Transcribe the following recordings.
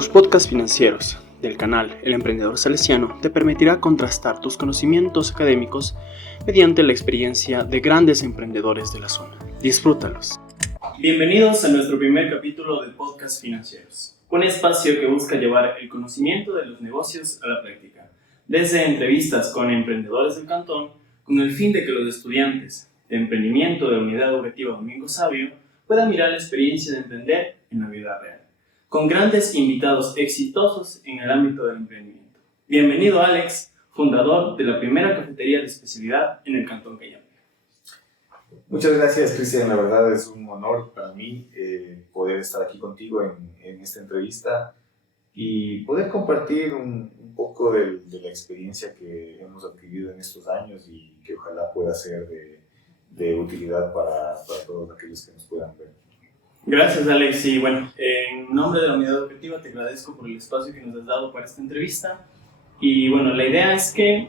Los podcasts financieros del canal El Emprendedor Salesiano te permitirá contrastar tus conocimientos académicos mediante la experiencia de grandes emprendedores de la zona. Disfrútalos. Bienvenidos a nuestro primer capítulo de Podcasts Financieros, un espacio que busca llevar el conocimiento de los negocios a la práctica, desde entrevistas con emprendedores del cantón, con el fin de que los estudiantes de emprendimiento de la Unidad Educativa Domingo Sabio puedan mirar la experiencia de emprender en la vida real, con grandes invitados exitosos en el ámbito del emprendimiento. Bienvenido Alex, fundador de la primera cafetería de especialidad en el Cantón Cayambe. Muchas gracias, Cristian. La verdad es un honor para mí poder estar aquí contigo en esta entrevista y poder compartir un poco de la experiencia que hemos adquirido en estos años y que ojalá pueda ser de utilidad para todos aquellos que nos puedan ver. Gracias, Alex. Y bueno, en nombre de la Unidad Educativa te agradezco por el espacio que nos has dado para esta entrevista. Y bueno, la idea es que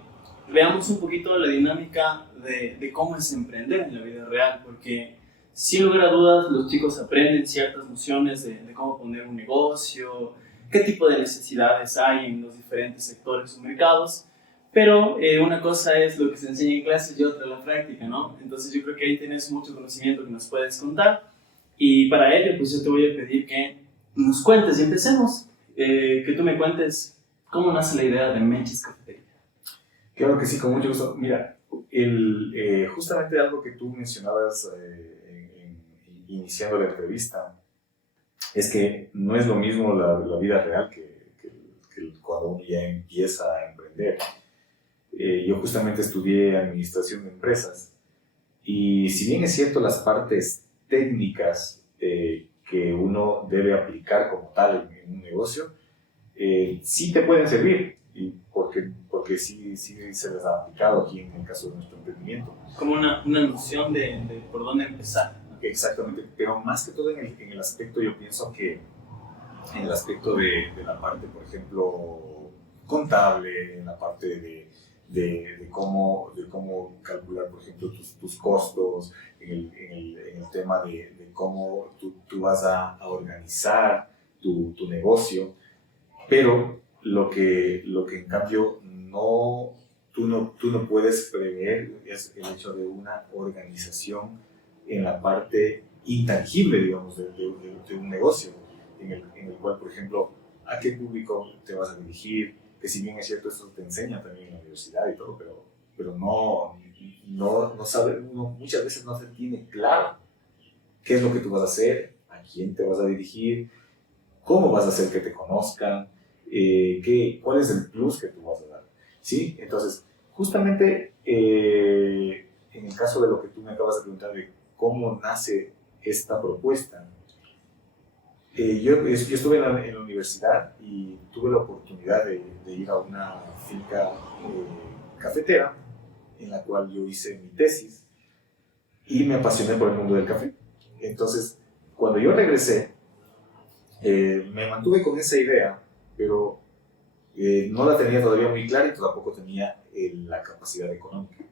veamos un poquito la dinámica de cómo es emprender en la vida real, porque sin lugar a dudas los chicos aprenden ciertas nociones de cómo poner un negocio, qué tipo de necesidades hay en los diferentes sectores o mercados, pero una cosa es lo que se enseña en clase y otra la práctica, ¿no? Entonces yo creo que ahí tienes mucho conocimiento que nos puedes contar. Y para ello, pues yo te voy a pedir que nos cuentes y empecemos, que tú me cuentes cómo nace la idea de Menchis Cafetería. Claro que sí, con mucho gusto. Mira, justamente algo que tú mencionabas iniciando la entrevista es que no es lo mismo la vida real que cuando uno ya empieza a emprender. Yo justamente estudié administración de empresas y si bien es cierto las partes técnicas que uno debe aplicar como tal en un negocio, sí te pueden servir, y porque sí se les ha aplicado aquí en el caso de nuestro emprendimiento. Como una noción de por dónde empezar, ¿no? Exactamente, pero más que todo en el aspecto, yo pienso que en el aspecto de la parte, por ejemplo, contable, en la parte de cómo calcular, por ejemplo, tus costos, en el tema de cómo tú vas a organizar tu negocio, pero lo que en cambio tú no puedes prever es el hecho de una organización en la parte intangible, digamos, de un negocio, en el cual, por ejemplo, a qué público te vas a dirigir, que si bien es cierto, esto te enseña también en la universidad y todo, pero no sabe, uno muchas veces no se tiene claro qué es lo que tú vas a hacer, a quién te vas a dirigir, cómo vas a hacer que te conozcan, cuál es el plus que tú vas a dar, ¿sí? Entonces, justamente en el caso de lo que tú me acabas de preguntar de cómo nace esta propuesta, yo estuve en la universidad y tuve la oportunidad de ir a una finca cafetera en la cual yo hice mi tesis y me apasioné por el mundo del café. Entonces, cuando yo regresé, me mantuve con esa idea, pero no la tenía todavía muy clara y tampoco tenía la capacidad económica.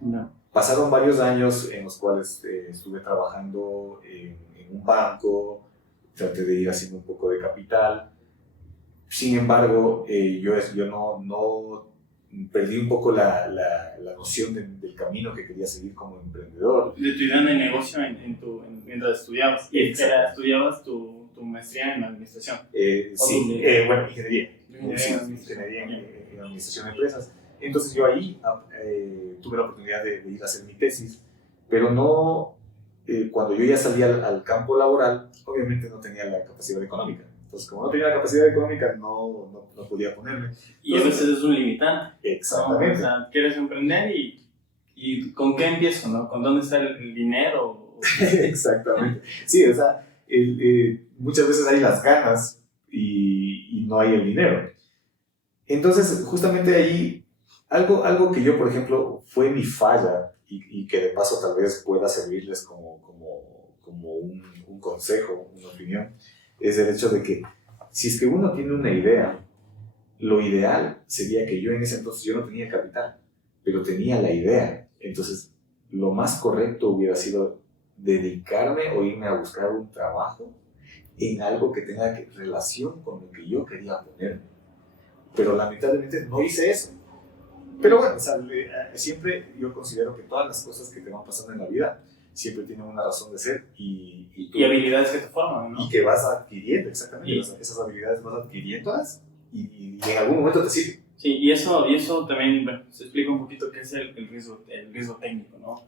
No. Pasaron varios años en los cuales estuve trabajando en un banco, traté de ir haciendo un poco de capital. Sin embargo, yo no perdí un poco la noción del camino que quería seguir como emprendedor. De tu idea de negocio mientras estudiabas. Y estudiabas tu maestría en administración. Sí, bueno, ingeniería. Ingeniería en administración de empresas. Entonces yo ahí tuve la oportunidad de ir a hacer mi tesis, pero no, cuando yo ya salí al campo laboral, obviamente no tenía la capacidad económica. Entonces, como no tenía la capacidad económica, no podía ponerme. Y a veces es un limitante. Exactamente. ¿No? O sea, quieres emprender y ¿con qué empiezo? ¿No? ¿Con dónde está el dinero? Exactamente. Sí, o sea, muchas veces hay las ganas y no hay el dinero. Entonces, justamente ahí, algo que yo, por ejemplo, fue mi falla y que de paso tal vez pueda servirles como un consejo, una opinión, es el hecho de que si es que uno tiene una idea, lo ideal sería que yo en ese entonces yo no tenía capital, pero tenía la idea. Entonces, lo más correcto hubiera sido dedicarme o irme a buscar un trabajo en algo que tenga relación con lo que yo quería ponerme. Pero lamentablemente no hice eso. Pero bueno, o sea, siempre yo considero que todas las cosas que te van pasando en la vida siempre tienen una razón de ser y habilidades que te forman, ¿no? Y que vas adquiriendo, exactamente. Esas habilidades vas adquiriéndolas y en algún momento te sirven. Sí, y eso también, bueno, se explica un poquito qué es el riesgo técnico, ¿no?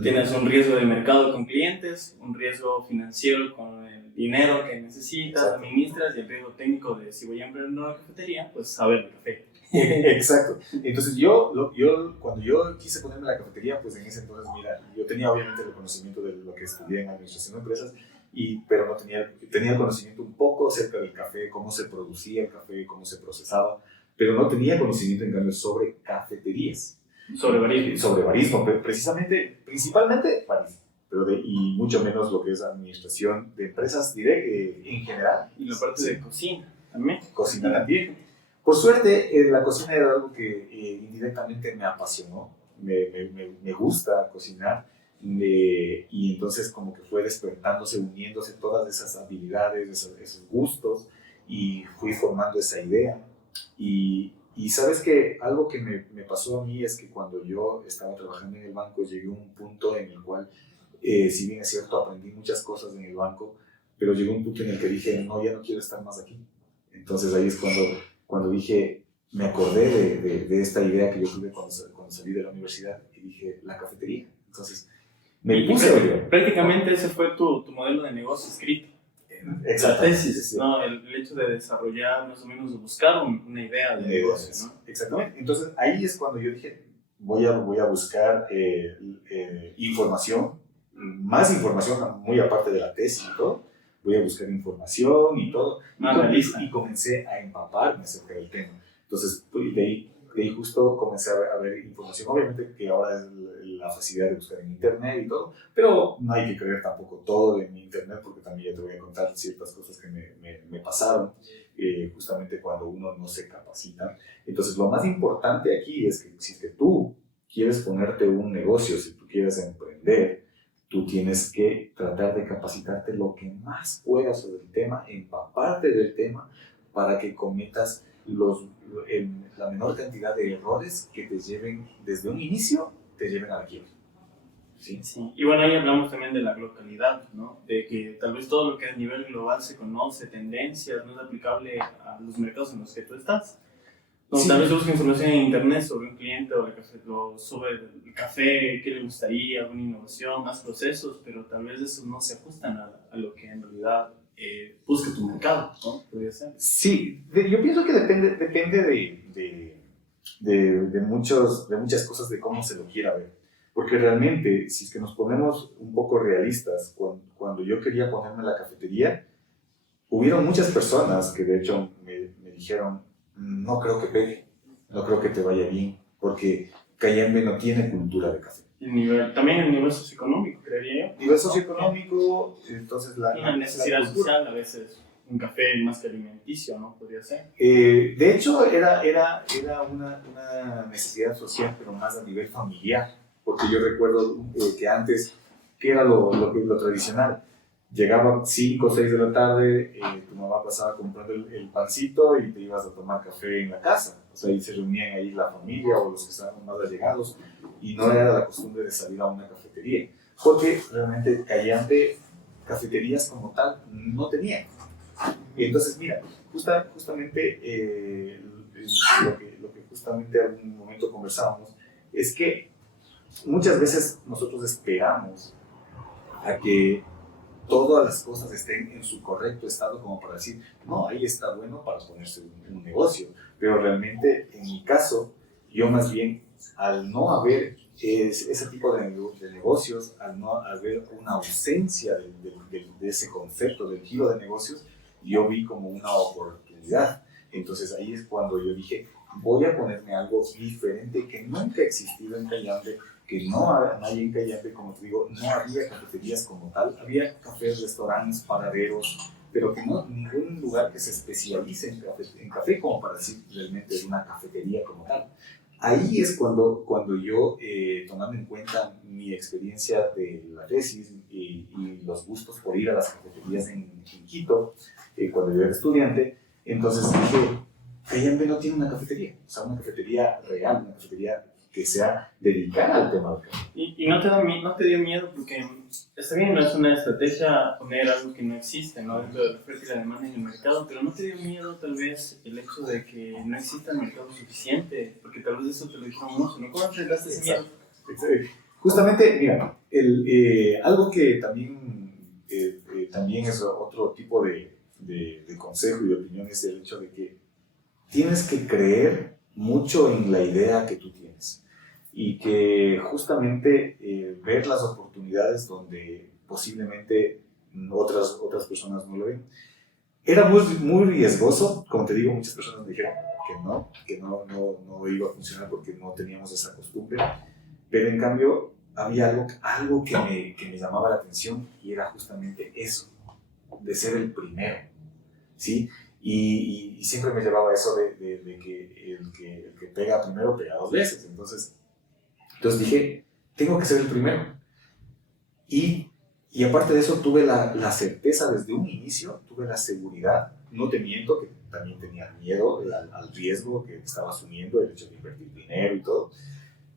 Tienes un riesgo de mercado con clientes, un riesgo financiero con el dinero que necesitas, administras, y el riesgo técnico de si voy a emprender una cafetería, pues saber de café. Exacto. Entonces cuando yo quise ponerme la cafetería, pues en ese entonces, mira, yo tenía obviamente el conocimiento de lo que estudié en administración de empresas, pero no tenía el conocimiento un poco acerca del café, cómo se producía el café, cómo se procesaba, pero no tenía conocimiento en cambio sobre cafeterías. Sobre barismo. Sobre barismo, principalmente barismo, y mucho menos lo que es administración de empresas en general. Y la parte de cocina también. Cocina también. Por suerte, la cocina era algo que indirectamente me apasionó, me gusta cocinar, y entonces como que fue despertándose, uniéndose todas esas habilidades, esos gustos, y fui formando esa idea. Y sabes que algo que me pasó a mí es que cuando yo estaba trabajando en el banco llegué a un punto en el cual, si bien es cierto, aprendí muchas cosas en el banco, pero llegó un punto en el que dije, no, ya no quiero estar más aquí. Entonces ahí es cuando dije, me acordé de esta idea que yo tuve cuando salí de la universidad y dije, la cafetería. Entonces me puse a ver. Prácticamente ese fue tu modelo de negocio escrito. Exacto. Sí. No, el hecho de desarrollar, más o menos, de buscar una idea de negocio, ¿no? Exactamente. Entonces ahí es cuando yo dije, voy a buscar información, más información, muy aparte de la tesis y todo. Voy a buscar información y todo. Y comencé a empaparme acerca del tema. Entonces, de ahí justo comencé a ver información. Obviamente que ahora es la facilidad de buscar en internet y todo, pero no hay que creer tampoco todo en internet, porque también ya te voy a contar ciertas cosas que me pasaron justamente cuando uno no se capacita. Entonces, lo más importante aquí es que si es que tú quieres ponerte un negocio, si tú quieres emprender, tú tienes que tratar de capacitarte lo que más puedas sobre el tema, empaparte del tema, para que cometas la menor cantidad de errores que te lleven, desde un inicio, te lleven a la quiebra. ¿Sí? Sí. Y bueno, ahí hablamos también de la localidad, ¿no? De que tal vez todo lo que a nivel global se conoce, tendencias, no es aplicable a los mercados en los que tú estás. Sí. Tal vez busca información en internet sobre un cliente o sobre el café, qué le gustaría, alguna innovación, más procesos, pero tal vez eso no se ajustan a lo que en realidad busca tu mercado, ¿no? ¿Podría ser? Sí, yo pienso que depende de muchas cosas, de cómo se lo quiera ver. Porque realmente, si es que nos ponemos un poco realistas, cuando yo quería ponerme la cafetería, hubieron muchas personas que de hecho me dijeron, no creo que pegue, no creo que te vaya bien, porque Cayambe no tiene cultura de café. También el nivel socioeconómico, creería yo. Nivel socioeconómico, entonces una necesidad social a veces, un café más que alimenticio, ¿no? Podría ser. De hecho, era una necesidad social, pero más a nivel familiar, porque yo recuerdo que antes, ¿qué era lo tradicional? Llegaba 5 o 6 de la tarde, tu mamá pasaba comprando el pancito y te ibas a tomar café en la casa. O sea, ahí se reunían ahí la familia o los que estaban más allegados, y no era la costumbre de salir a una cafetería, porque realmente Cayambe cafeterías como tal no tenía. Entonces, mira, justamente lo que justamente en algún momento conversábamos es que muchas veces nosotros esperamos a que todas las cosas estén en su correcto estado como para decir, no, ahí está bueno para ponerse un negocio. Pero realmente, en mi caso, yo más bien, al no haber ese tipo de negocios, al no haber una ausencia de ese concepto del giro de negocios, yo vi como una oportunidad. Entonces ahí es cuando yo dije, voy a ponerme algo diferente que nunca ha existido en Cayambe, que no hay en Cayambe, como te digo, no había cafeterías como tal, había cafés, restaurantes, panaderos, pero que no ningún lugar que se especialice en café como para decir realmente es una cafetería como tal. ahí es cuando yo, tomando en cuenta mi experiencia de la tesis y los gustos por ir a las cafeterías en Quito, cuando yo era estudiante, entonces dije, Cayambe no tiene una cafetería, o sea, una cafetería real, una cafetería que sea dedicada al tema del café. ¿Y no te dio miedo? Porque está bien, no es una estrategia poner algo que no existe, ¿no? Dentro de la oferta y la demanda en el mercado, pero ¿no te dio miedo tal vez el hecho de que no exista el mercado suficiente? Porque tal vez eso te lo dijeron mucho, ¿no? ¿Cómo enfrentaste ese miedo? Justamente, mira, algo que también es otro tipo de consejo y de opinión es el hecho de que tienes que creer mucho en la idea que tú tienes y que justamente ver las oportunidades donde posiblemente otras personas no lo ven. Era muy riesgoso, como te digo, muchas personas me dijeron que no iba a funcionar porque no teníamos esa costumbre, pero en cambio había algo que me llamaba la atención y era justamente eso, de ser el primero, ¿sí? Y siempre me llevaba eso de que el que pega primero pega dos veces. Entonces dije, tengo que ser el primero. Y aparte de eso, tuve la certeza desde un inicio, tuve la seguridad, no te miento, que también tenía miedo al riesgo que estaba asumiendo, el hecho de invertir dinero y todo,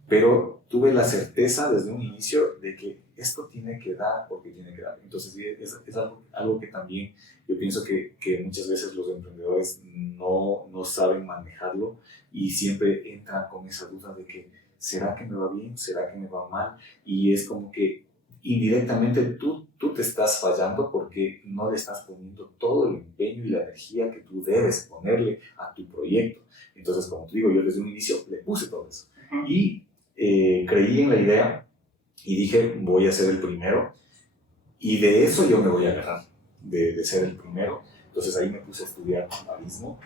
pero tuve la certeza desde un inicio de que esto tiene que dar porque tiene que dar. Entonces es algo que también yo pienso que muchas veces los emprendedores no saben manejarlo y siempre entran con esa duda de que ¿será que me va bien? ¿Será que me va mal? Y es como que indirectamente tú te estás fallando porque no le estás poniendo todo el empeño y la energía que tú debes ponerle a tu proyecto. Entonces, como te digo, yo desde un inicio le puse todo eso. Y creí en la idea y dije, voy a ser el primero. Y de eso yo me voy a agarrar, de ser el primero. Entonces ahí me puse a estudiar barismo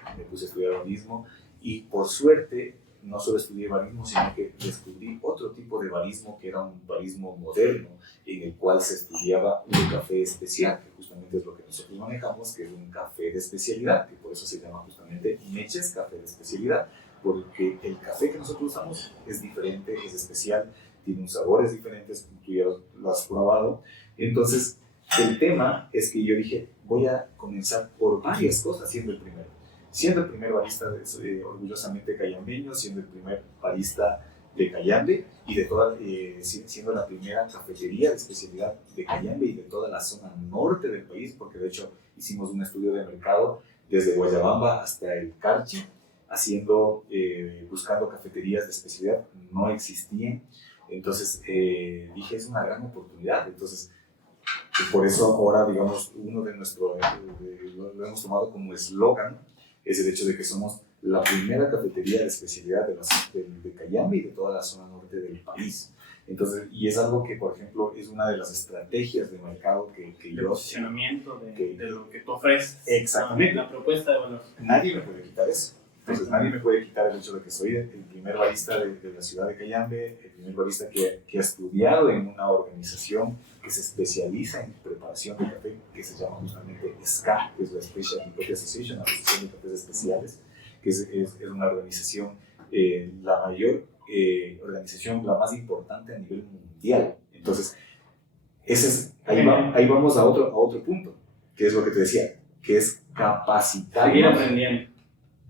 y por suerte no solo estudié barismo, sino que descubrí otro tipo de barismo que era un barismo moderno en el cual se estudiaba un café especial, que justamente es lo que nosotros manejamos, que es un café de especialidad, que por eso se llama justamente Meches Café de Especialidad, porque el café que nosotros usamos es diferente, es especial, tiene un sabores diferentes, tú ya lo has probado. Entonces, el tema es que yo dije, voy a comenzar por varias cosas siendo el primero. Siendo el primer barista orgullosamente cayambeño, siendo el primer barista de Cayambe y siendo la primera cafetería de especialidad de Cayambe y de toda la zona norte del país, porque de hecho hicimos un estudio de mercado desde Guayabamba hasta el Carchi, buscando cafeterías de especialidad, no existían. Entonces dije, es una gran oportunidad. Entonces, por eso ahora, digamos, lo hemos tomado como eslogan, es el hecho de que somos la primera cafetería de especialidad de Cayambe y de toda la zona norte del país. Entonces, y es algo que, por ejemplo, es una de las estrategias de mercado que yo... Posicionamiento de lo que tú ofreces. Exactamente. La propuesta de valor. Nadie me puede quitar eso. Entonces, nadie me puede quitar el hecho de que soy el primer barista de la ciudad de Cayambe, el primer barista que ha estudiado en una organización que se especializa en preparación de café, que se llama justamente SCA, que es la Specialty Coffee Association, Asociación de Cafés Especiales, que es una organización, la mayor organización, la más importante a nivel mundial. Entonces, ahí vamos a otro punto, que es lo que te decía, que es capacitar. Seguir aprendiendo.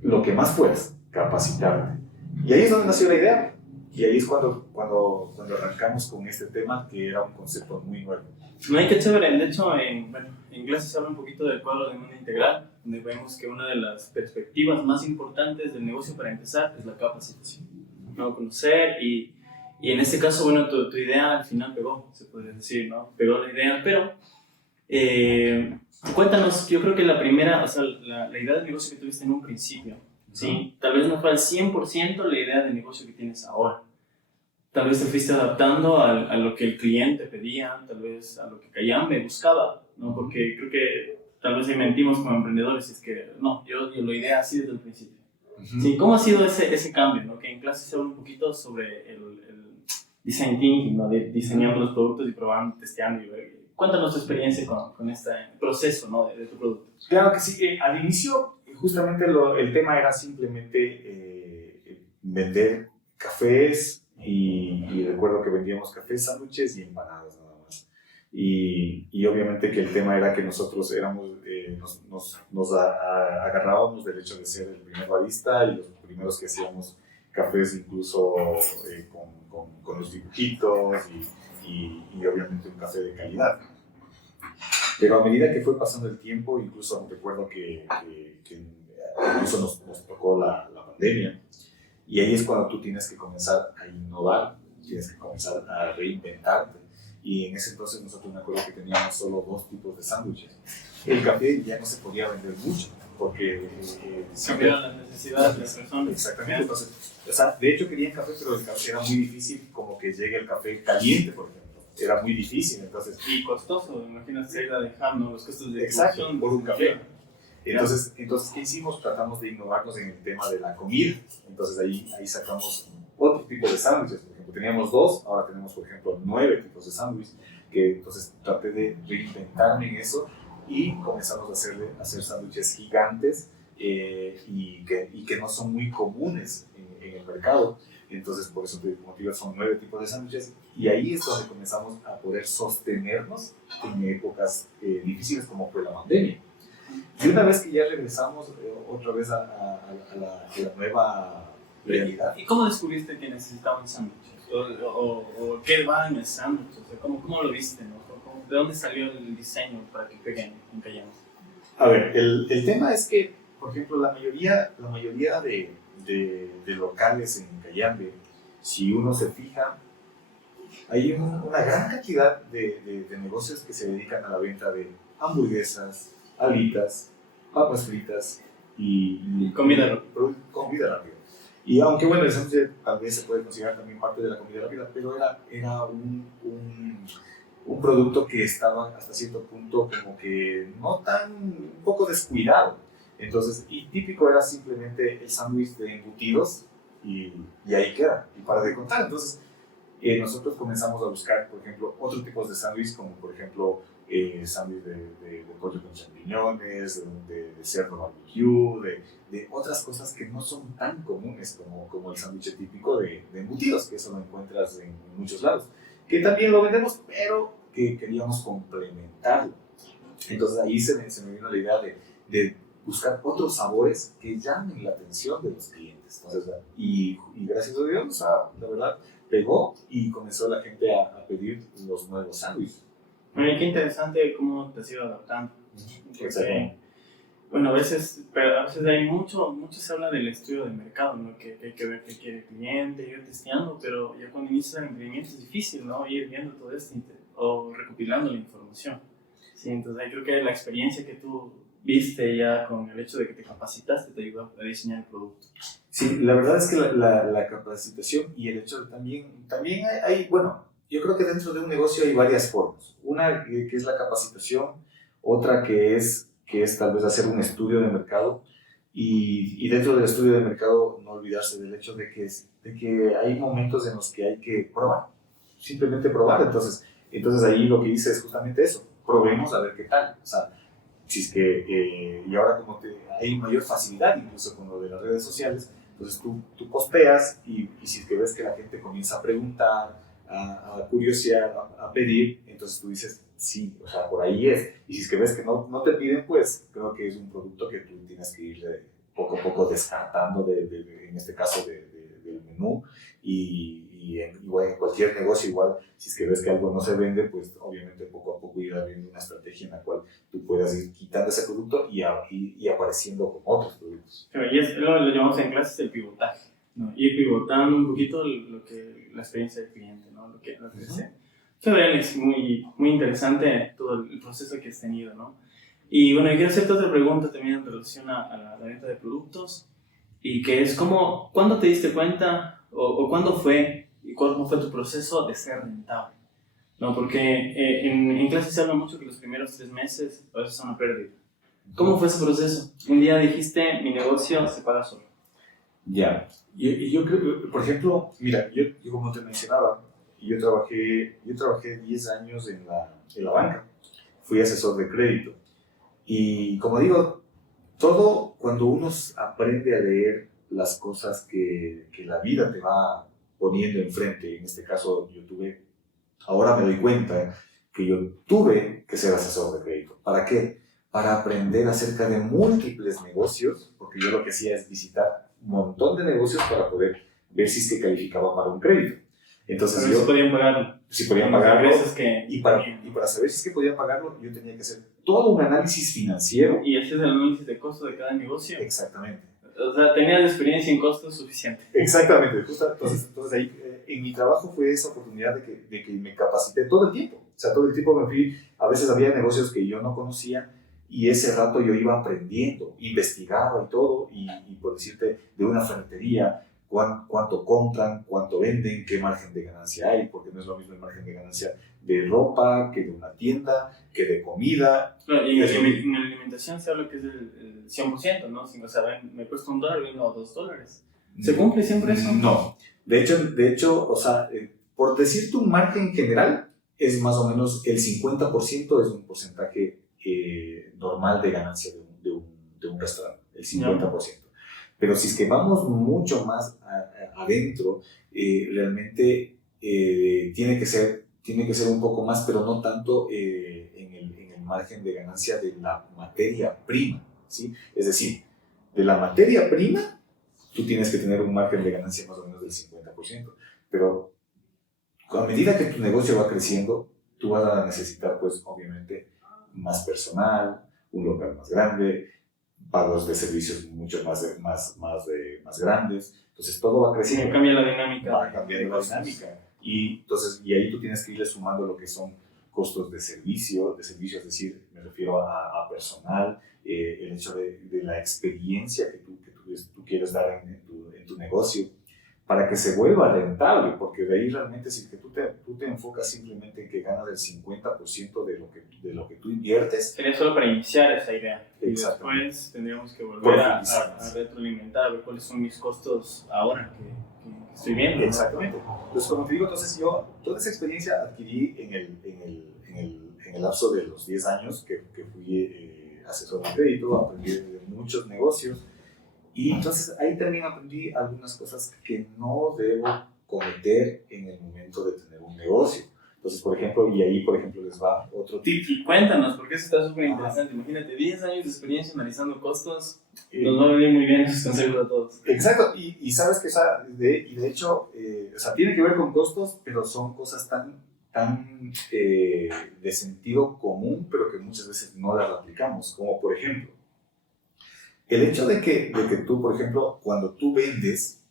Lo que más puedas, capacitarte. Y ahí es donde nació la idea. Y ahí es cuando arrancamos con este tema, que era un concepto muy nuevo. No hay que chévere. De hecho, en inglés se habla un poquito del cuadro de mundo integral, donde vemos que una de las perspectivas más importantes del negocio para empezar es la capacitación. ¿No? Conocer y en este caso, bueno, tu idea al final pegó, se podría decir, ¿no? Pegó la idea, pero cuéntanos, yo creo que la primera, o sea, la idea de negocio que tuviste en un principio, ¿sí? Tal vez no fue al 100% la idea de negocio que tienes ahora. Tal vez te fuiste adaptando a lo que el cliente pedía, tal vez a lo que Cayambe buscaba, ¿no? Porque creo que tal vez mentimos como emprendedores, es que no, yo lo idea así desde el principio. Sí, ¿cómo ha sido ese cambio? ¿No? Que en clase se habla un poquito sobre el design thinking, ¿no? De diseñando los productos y probando, testeando. Cuéntanos tu experiencia con este proceso, ¿no? de tu producto. Claro que sí. Al inicio, justamente el tema era simplemente vender cafés y recuerdo que vendíamos cafés, sándwiches y empanadas nada más. Y obviamente que el tema era que nosotros éramos, agarrábamos del hecho de ser el primer barista y los primeros que hacíamos cafés incluso con los dibujitos y obviamente un café de calidad. Pero a medida que fue pasando el tiempo, incluso recuerdo que incluso nos tocó la pandemia, y ahí es cuando tú tienes que comenzar a innovar, tienes que comenzar a reinventarte. Y en ese entonces nosotros me acuerdo que teníamos solo 2 tipos de sándwiches. El café ya no se podía vender mucho, porque cambiaron las necesidades de las personas. Exactamente, entonces, o sea, de hecho querían café, pero el café era muy difícil, como que llegue el café caliente, por ejemplo. Era muy difícil, entonces... Y costoso, imagínate ir a dejar, ¿no? Los costos de exacto, por un café. Entonces, ¿qué hicimos? Tratamos de innovarnos en el tema de la comida. Entonces, ahí sacamos otro tipo de sándwiches. Por ejemplo, teníamos 2, ahora tenemos, por ejemplo, 9 tipos de sándwiches. Entonces, traté de reinventarme en eso y comenzamos a hacer sándwiches gigantes y que no son muy comunes en el mercado. Entonces, por eso, como te digo, son 9 tipos de sándwiches. Y ahí es donde comenzamos a poder sostenernos en épocas difíciles como fue la pandemia. Y una vez que ya regresamos otra vez a la nueva realidad. ¿Y cómo descubriste que necesitaban sándwiches? ¿O qué va en el sándwich? O sea, ¿cómo lo viste? ¿No? ¿De dónde salió el diseño para que peguen en Cayambe? A ver, el tema es que, por ejemplo, la mayoría de locales en Cayambe, si uno se fija, hay una gran cantidad de negocios que se dedican a la venta de hamburguesas, alitas, papas fritas y comida rápida. Y aunque bueno, el sándwich tal vez se puede considerar también parte de la comida rápida, pero era un producto que estaba hasta cierto punto como que un poco descuidado. Entonces, y típico era simplemente el sándwich de embutidos y ahí queda, y para de contar. Entonces, nosotros comenzamos a buscar, por ejemplo, otros tipos de sándwich, como por ejemplo, sándwich de pollo con champiñones, de cerdo barbecue, de otras cosas que no son tan comunes como el sándwich típico de embutidos, que eso lo encuentras en muchos lados, que también lo vendemos, pero que queríamos complementarlo. Entonces ahí se me vino la idea de buscar otros sabores que llamen la atención de los clientes. Entonces, y gracias a Dios, o sea, la verdad, pegó y comenzó la gente a pedir los nuevos sándwiches. Qué interesante cómo te has ido adaptando. Porque, bueno, a veces hay mucho se habla del estudio de mercado, ¿no? Que hay que ver qué quiere el cliente, ir testeando, pero ya cuando inicias el emprendimiento es difícil, ¿no? Ir viendo todo esto o recopilando la información. Sí, entonces ahí creo que la experiencia que tú viste ya con el hecho de que te capacitaste te ayudó a diseñar el producto. Sí, la verdad es que la capacitación y el hecho de también hay, bueno, yo creo que dentro de un negocio hay varias formas. Una que es la capacitación, otra que es tal vez hacer un estudio de mercado y dentro del estudio de mercado no olvidarse del hecho de que hay momentos en los que hay que probar, simplemente probar. Entonces ahí lo que hice es justamente eso, probemos a ver qué tal. O sea, si es que, y ahora como hay mayor facilidad incluso con lo de las redes sociales, entonces tú posteas y si es que ves que la gente comienza a preguntar, a curiosear, a pedir, entonces tú dices, sí, o sea, por ahí es. Y si es que ves que no te piden, pues creo que es un producto que tú tienes que ir poco a poco descartando, en este caso, del menú. Y en cualquier negocio igual, si es que ves que algo no se vende, pues obviamente poco a poco ir abriendo una estrategia en la cual tú puedas ir quitando ese producto y apareciendo con otros productos. Pero y lo llamamos en clases el pivotaje, ¿no? Ir pivotando un poquito la experiencia del cliente, ¿no? Lo que sea. Es muy, muy interesante todo el proceso que has tenido, ¿no? Y bueno, yo quiero hacerte otra pregunta también en relación a la venta de productos, y que es ¿cuándo te diste cuenta o cuándo fue y cómo fue tu proceso de ser rentable? ¿No? Porque en clase se habla mucho que los primeros 3 meses a veces son una pérdida. ¿Cómo fue ese proceso? Un día dijiste, mi negocio se paga solo. Ya, yo creo que, por ejemplo, mira, yo como te mencionaba, yo trabajé 10 años en la banca, fui asesor de crédito. Y como digo, todo cuando uno aprende a leer las cosas que la vida te va poniendo enfrente. En este caso, ahora me doy cuenta que yo tuve que ser asesor de crédito. ¿Para qué? Para aprender acerca de múltiples negocios, porque yo lo que hacía es visitar un montón de negocios para poder ver si es que calificaba para un crédito. Entonces pero yo... si podían pagarlo. Si podían pagarlo. Y para saber si es que podían pagarlo, yo tenía que hacer todo un análisis financiero. Y hacer el análisis de costo de cada negocio. Exactamente. O sea, tenías experiencia en costos suficiente. Exactamente. Entonces ahí, en mi trabajo fue esa oportunidad de que me capacité todo el tiempo. O sea, todo el tiempo me fui, a veces había negocios que yo no conocía y ese rato yo iba aprendiendo, investigaba y todo, y por decirte, de una ferretería, cuánto compran, cuánto venden, qué margen de ganancia hay, porque no es lo mismo el margen de ganancia de ropa que de una tienda, que de comida. No, y en la alimentación se habla que es el 100%, ¿no? O sea, me cuesta $1, vendo $2. ¿Se cumple siempre eso? No. De hecho, o sea, por decirte un margen general, es más o menos el 50% es un porcentaje normal de ganancia de un restaurante, el 50%. Pero si es que vamos mucho más adentro, realmente tiene que ser un poco más, pero no tanto en el margen de ganancia de la materia prima, ¿sí? Es decir, de la materia prima, tú tienes que tener un margen de ganancia más o menos del 50%, pero a medida que tu negocio va creciendo, tú vas a necesitar, pues, obviamente, más personal, un local más grande, pagos de servicios mucho más grandes. Entonces todo va creciendo. Cambia la dinámica. Va cambiando la dinámica. Y ahí tú tienes que irle sumando lo que son costos de servicio, es decir, me refiero a personal, el hecho de la experiencia que tú quieres dar en tu negocio, para que se vuelva rentable, porque de ahí realmente si que tú te enfocas simplemente en que ganas el 50% de lo que tú inviertes. Sería solo para iniciar esa idea. Y después tendríamos que volver a retroalimentar, a ver cuáles son mis costos ahora que estoy viendo. Exactamente. Entonces, como te digo, yo toda esa experiencia adquirí en el lapso de los 10 años que fui asesor de crédito, aprendí de muchos negocios. Y entonces ahí también aprendí algunas cosas que no debo cometer en el momento de tener un negocio. Entonces, por ejemplo, les va otro tip. Y cuéntanos, porque eso está súper interesante. Imagínate, 10 años de experiencia analizando costos, nos va a venir muy bien esos consejos a todos. Exacto, y sabes que de hecho, o sea, tiene que ver con costos, pero son cosas tan de sentido común, pero que muchas veces no las aplicamos, como por ejemplo, el hecho de que tú, por ejemplo, cuando tú vendes,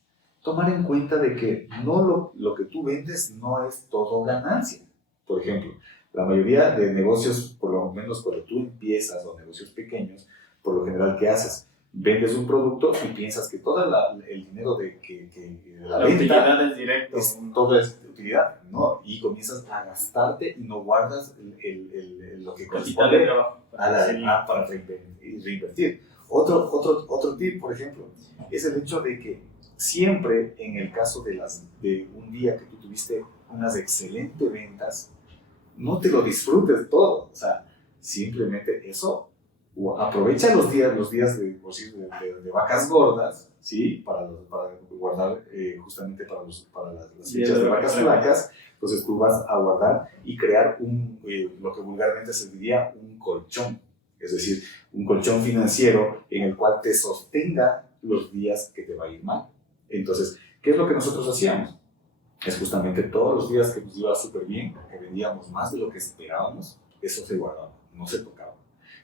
tomar en cuenta de que no lo que tú vendes no es todo ganancia. Por ejemplo, la mayoría de negocios, por lo menos cuando tú empiezas, o negocios pequeños, por lo general, ¿qué haces? Vendes un producto y piensas que todo el dinero de la venta utilidad es directo. Todo es utilidad, ¿no? Y comienzas a gastarte y no guardas lo que corresponde para reinvertir. Otro tip, por ejemplo, es el hecho de que siempre en el caso de un día que tú tuviste unas excelentes ventas, no te lo disfrutes todo, o sea, simplemente eso, aprovecha los días de vacas gordas, ¿sí? Para guardar justamente para las fechas de vacas flacas. Entonces tú vas a guardar y crear lo que vulgarmente se diría un colchón. Es decir, un colchón financiero en el cual te sostenga los días que te va a ir mal. Entonces, ¿qué es lo que nosotros hacíamos? Es justamente todos los días que nos iba súper bien, que vendíamos más de lo que esperábamos, eso se guardaba, no se tocaba.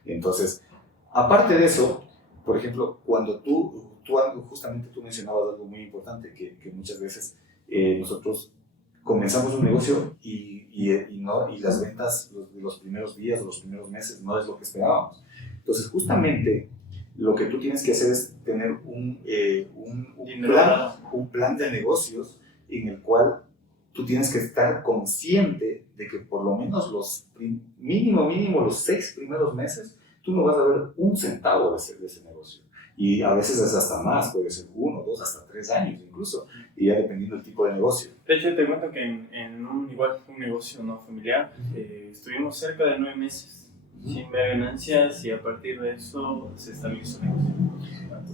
Entonces, aparte de eso, por ejemplo, cuando justamente tú mencionabas algo muy importante, que muchas veces nosotros comenzamos un negocio y las ventas de los primeros días o los primeros meses no es lo que esperábamos. Entonces, justamente lo que tú tienes que hacer es tener un plan de negocios en el cual tú tienes que estar consciente de que por lo menos mínimo los 6 primeros meses tú no vas a ver un centavo de ese negocio. Y a veces es hasta más, puede ser 1, 2, hasta 3 años incluso, y ya dependiendo del tipo de negocio. De hecho, te cuento que en un negocio no familiar, estuvimos cerca de 9 meses sin ver ganancias y a partir de eso se estabilizó el negocio.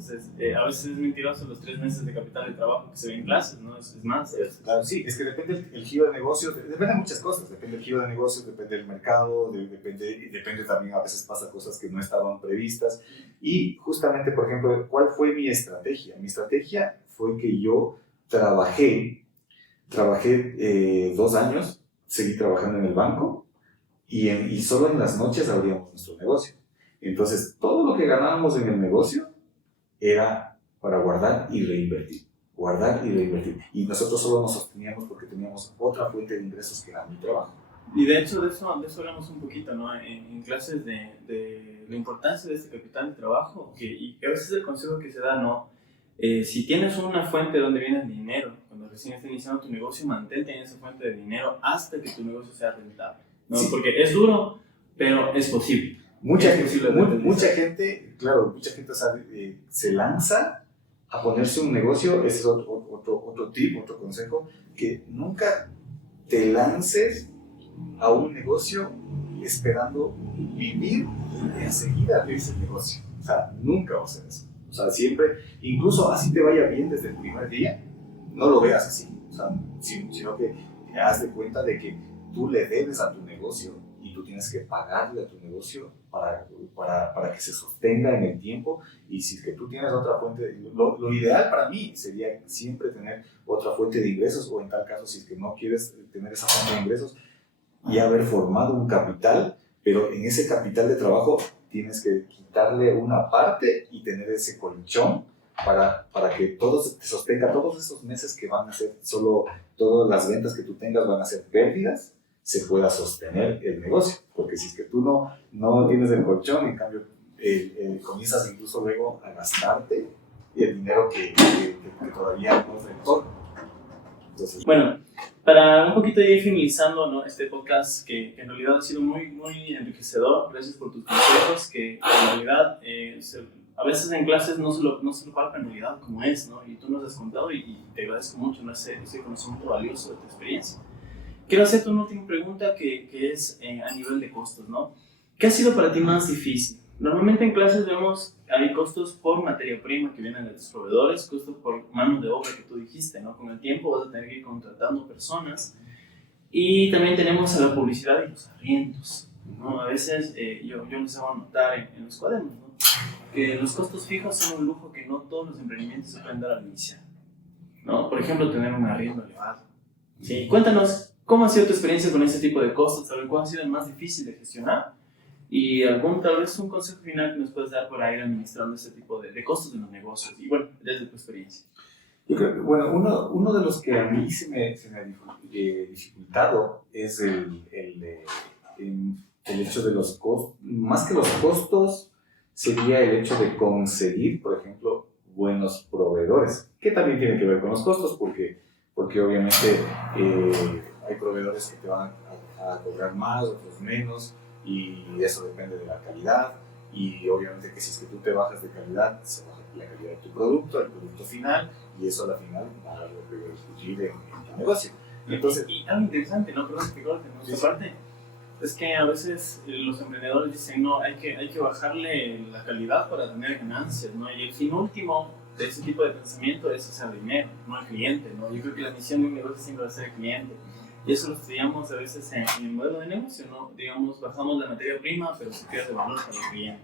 Entonces, a veces es mentiroso los 3 meses de capital de trabajo que se ve en clases, ¿no? Es más. Claro, sí, es que depende el giro de negocios, depende de muchas cosas, depende del giro de negocios, depende del mercado, depende también, a veces pasa cosas que no estaban previstas. Y justamente, por ejemplo, ¿cuál fue mi estrategia? Mi estrategia fue que yo trabajé 2 años, seguí trabajando en el banco y solo en las noches abríamos nuestro negocio. Entonces, todo lo que ganábamos en el negocio era para guardar y reinvertir. Guardar y reinvertir. Y nosotros solo nos sosteníamos porque teníamos otra fuente de ingresos que era mi trabajo. Y de hecho, de eso hablamos un poquito, ¿no? En clases de la importancia de este capital de trabajo, y a veces el consejo que se da, ¿no? Si tienes una fuente donde viene el dinero, cuando recién estás iniciando tu negocio, mantente en esa fuente de dinero hasta que tu negocio sea rentable, ¿no? Sí. Porque es duro, pero es posible. Mucha gente, o sea, se lanza a ponerse un negocio. Ese es otro tip, otro consejo, que nunca te lances a un negocio esperando vivir enseguida de ese negocio. O sea, nunca va a ser eso. O sea, siempre, incluso así te vaya bien desde el primer día, no lo veas así. O sea, sino que te haz de cuenta de que tú le debes a tu negocio y tú tienes que pagarle a tu negocio para que se sostenga en el tiempo. Y si es que tú tienes otra fuente, lo ideal para mí sería siempre tener otra fuente de ingresos, o en tal caso, si es que no quieres tener esa fuente de ingresos, y haber formado un capital, pero en ese capital de trabajo tienes que quitarle una parte y tener ese colchón para que todo te sostenga. Todos esos meses que van a ser solo, todas las ventas que tú tengas van a ser pérdidas, se pueda sostener el negocio. Porque si es que tú no tienes el colchón, en cambio comienzas incluso luego a gastarte el dinero que todavía no es retorno. Entonces, bueno, para un poquito ir finalizando, ¿no? Este podcast que en realidad ha sido muy, muy enriquecedor. Gracias por tus consejos, que en realidad a veces en clases no se lo palpa en realidad como es, ¿no? Y tú nos has contado y te agradezco mucho, ¿no? ese conocimiento valioso de tu experiencia. Quiero hacerte una última pregunta que es a nivel de costos, ¿no? ¿Qué ha sido para ti más difícil? Normalmente en clases vemos hay costos por materia prima que vienen de tus proveedores, costos por mano de obra que tú dijiste, ¿no? Con el tiempo vas a tener que ir contratando personas, y también tenemos a la publicidad y los arriendos, ¿no? A veces yo les hago notar en los cuadernos, ¿no? Que los costos fijos son un lujo que no todos los emprendimientos se pueden dar al iniciar, ¿no? Por ejemplo, tener un arriendo elevado. ¿Sí? Cuéntanos, ¿cómo ha sido tu experiencia con ese tipo de costos? ¿Cuál ha sido el más difícil de gestionar? Y tal vez un consejo final que nos puedes dar para ir administrando ese tipo de costos de los negocios, y bueno, desde tu experiencia. Yo creo que, bueno, uno de los que a mí se me ha dificultado es el hecho de los costos. Más que los costos, sería el hecho de conseguir, por ejemplo, buenos proveedores, que también tienen que ver con los costos, porque obviamente hay proveedores que te van a cobrar más, otros menos, y eso depende de la calidad. Y obviamente que si es que tú te bajas de calidad, se baja la calidad de tu producto, el producto final, y eso a la final va a repercutir en tu negocio. Entonces, y algo interesante, ¿no? Perdón que corte, ¿no? Esta parte es que a veces los emprendedores dicen, no, hay que bajarle la calidad para tener ganancias, ¿no? Y el fin último de ese tipo de pensamiento es hacer dinero, no el cliente, ¿no? Yo creo que la misión de un negocio siempre va a ser el cliente. Y eso lo estudiamos a veces en el modelo de negocio, ¿no? Digamos, bajamos la materia prima, pero se pierde valor para el cliente,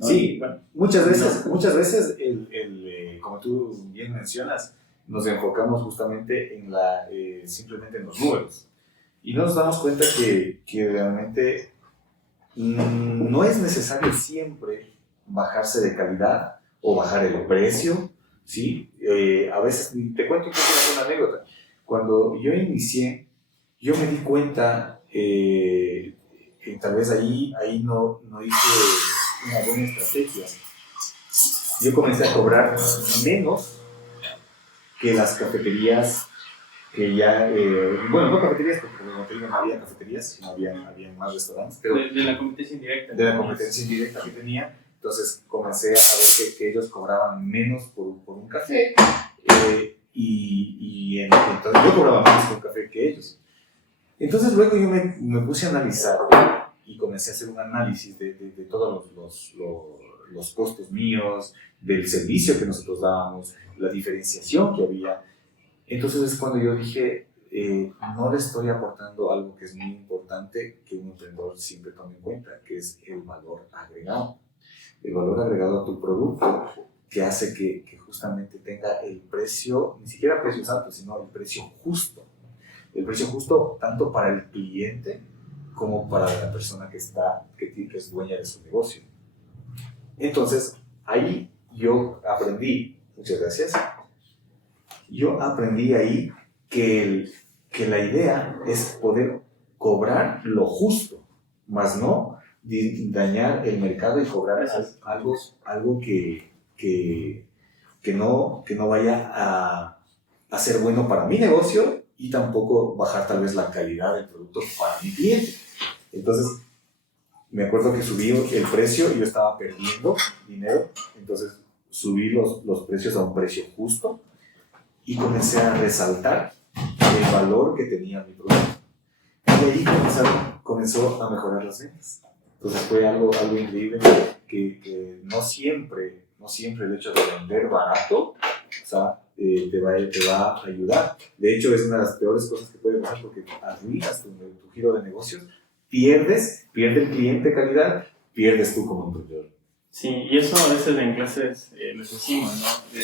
¿no? Sí, bueno, muchas veces como tú bien mencionas, nos enfocamos justamente simplemente en los números. Y no nos damos cuenta que realmente no es necesario siempre bajarse de calidad o bajar el precio, ¿sí? A veces, te cuento una anécdota. Cuando yo inicié, yo me di cuenta que tal vez ahí no hice una buena estrategia. Yo comencé a cobrar menos que las cafeterías que ya, bueno, no cafeterías, porque como te digo, no había cafeterías, sino había más restaurantes. Pero de la competencia indirecta. De la competencia indirecta que tenía. Entonces comencé a ver que ellos cobraban menos por un café, entonces yo cobraba más por un café que ellos. Entonces luego yo me puse a analizar y comencé a hacer un análisis de todos los costos míos, del servicio que nosotros dábamos, la diferenciación que había. Entonces es cuando yo dije, no le estoy aportando algo que es muy importante que un emprendedor siempre tome en cuenta, que es el valor agregado. El valor agregado a tu producto que hace que justamente tenga el precio, ni siquiera precios altos, sino el precio justo. El precio justo tanto para el cliente como para la persona que es dueña de su negocio. Entonces, ahí yo aprendí, muchas gracias, yo aprendí ahí que la idea es poder cobrar lo justo, más no dañar el mercado y cobrar algo que no vaya a ser bueno para mi negocio y tampoco bajar tal vez la calidad del producto para mi cliente. Entonces, me acuerdo que subí el precio y yo estaba perdiendo dinero, entonces subí los precios a un precio justo y comencé a resaltar el valor que tenía mi producto. Y ahí comenzó a mejorar las ventas. Entonces fue algo increíble que no siempre el hecho de vender barato, o sea, te va a ayudar. De hecho, es una de las peores cosas que puede pasar porque arruinas tu giro de negocios, pierde el cliente de calidad, pierdes tú como emprendedor. Sí, y eso a veces en clases les decimos, ¿no?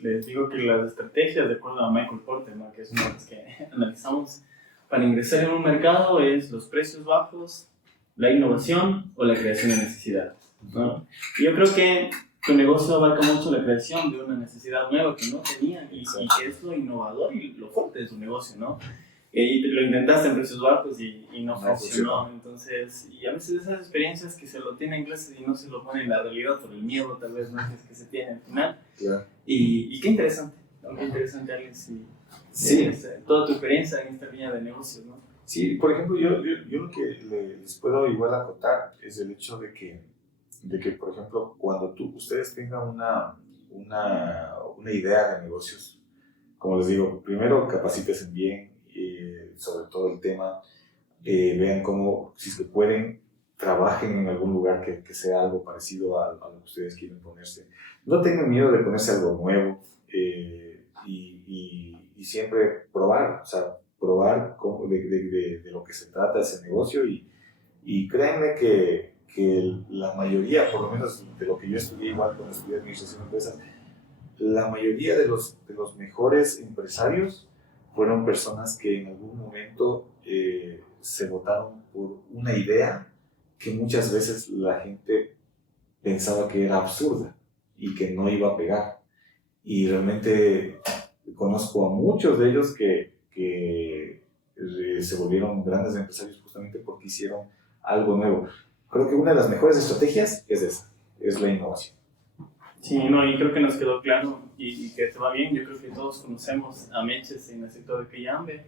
Les digo que las estrategias, de acuerdo a Michael Porter, ¿no? Que es una de las que analizamos para ingresar en un mercado, es los precios bajos, la innovación o la creación de necesidades, ¿no? Y yo creo que tu negocio abarca mucho la creación de una necesidad nueva que no tenía y que es lo innovador y lo fuerte de tu negocio, ¿no? Y lo intentaste en precios bajos y no funcionó. Entonces, y a veces esas experiencias que se lo tienen en clases y no se lo ponen en la realidad por el miedo tal vez, ¿no? Que se tiene al final. Claro. Y qué interesante, ¿no? Qué interesante, Alex, sí. Toda tu experiencia en esta línea de negocios, ¿no? Sí, por ejemplo, yo lo que les puedo igual acotar es el hecho de que por ejemplo, cuando ustedes tengan una idea de negocios, como les digo, primero capacítense bien sobre todo el tema, vean cómo, si se pueden, trabajen en algún lugar que sea algo parecido a lo que ustedes quieren ponerse. No tengan miedo de ponerse algo nuevo y siempre probar, o sea, probar de lo que se trata ese negocio y créanme que la mayoría, por lo menos de lo que yo estudié, igual cuando estudié administración de empresas, la mayoría de los mejores empresarios fueron personas que en algún momento se votaron por una idea que muchas veces la gente pensaba que era absurda y que no iba a pegar. Y realmente conozco a muchos de ellos que se volvieron grandes empresarios justamente porque hicieron algo nuevo. Creo que una de las mejores estrategias es esa, es la innovación. Sí, no, y creo que nos quedó claro y que te va bien. Yo creo que todos conocemos a Meches en el sector de Cayambe.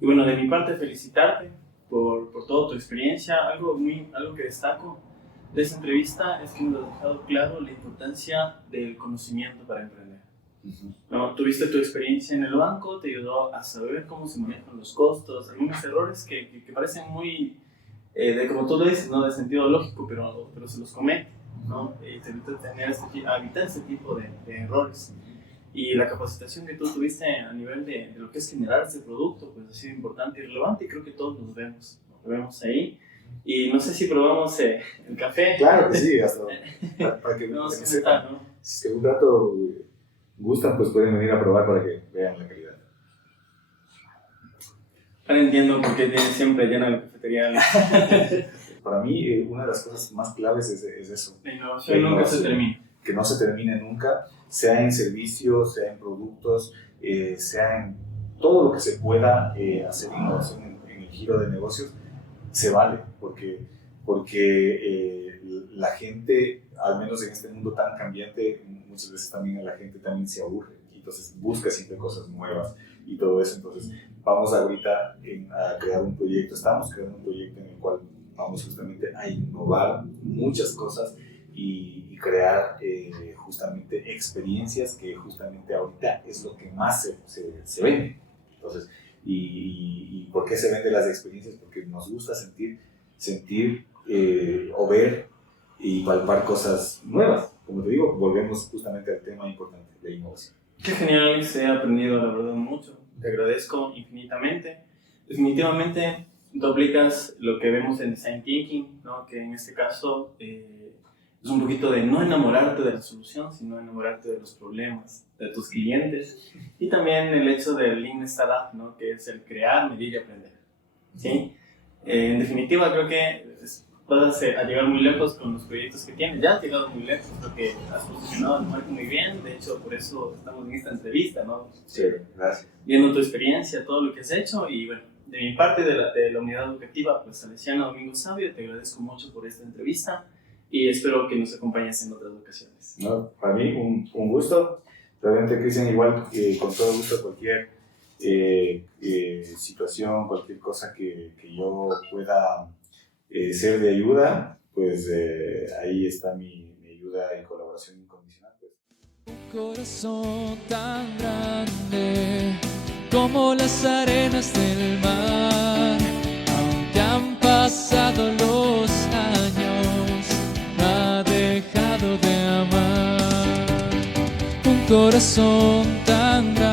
Y bueno, de mi parte, felicitarte por toda tu experiencia. Algo que destaco de esta entrevista es que nos has dejado claro la importancia del conocimiento para emprender. ¿No? Tuviste tu experiencia en el banco, te ayudó a saber cómo se manejan los costos, algunos errores que parecen muy, como tú lo dices, ¿no? De sentido lógico, pero se los comete, ¿no? Y te evita evitar este tipo de errores. Y la capacitación que tú tuviste a nivel de lo que es generar este producto, pues ha sido importante y relevante, y creo que todos nos vemos ahí. Y no sé si probamos el café. Claro que sí, hasta para que sepan, ¿no? Si un rato gustan, pues pueden venir a probar para que vean la calidad. Ahora entiendo por qué tienes siempre llena la cafetería. Para mí, una de las cosas más claves es eso. La innovación nunca se termina. Que no se termine nunca, sea en servicios, sea en productos, sea en todo lo que se pueda hacer innovación en el giro de negocios, se vale, porque la gente, al menos en este mundo tan cambiante, muchas veces también la gente también se aburre, entonces busca siempre cosas nuevas y todo eso. Entonces vamos ahorita a crear un proyecto, estamos creando un proyecto en el cual vamos justamente a innovar muchas cosas y crear justamente experiencias que justamente ahorita es lo que más se vende. Entonces, ¿y por qué se venden las experiencias? Porque nos gusta sentir o ver y palpar cosas nuevas. Como te digo, volvemos justamente al tema importante de la innovación. Qué genial, Alex, he aprendido la verdad mucho, te agradezco infinitamente. Definitivamente tú aplicas lo que vemos en Design Thinking, ¿no? Que en este caso es un poquito de no enamorarte de la solución, sino enamorarte de los problemas de tus clientes, y también el hecho del Lean Startup, ¿no? Que es el crear, medir y aprender, ¿sí? En definitiva, creo que vas a llegar muy lejos con los proyectos que tienes. Ya has llegado muy lejos, creo que has posicionado a tu marca muy bien. De hecho, por eso estamos en esta entrevista, ¿no? Sí, gracias. Viendo tu experiencia, todo lo que has hecho. Y bueno, de mi parte, de la unidad educativa, pues Salesiana Domingo Sabio, te agradezco mucho por esta entrevista y espero que nos acompañes en otras ocasiones. No, para mí un gusto. Realmente, Cristian, igual con todo gusto, cualquier situación, cualquier cosa que yo pueda ser de ayuda, pues ahí está mi ayuda y colaboración incondicional. Pues. Un corazón tan grande como las arenas del mar, aunque han pasado los años, no ha dejado de amar. Un corazón tan grande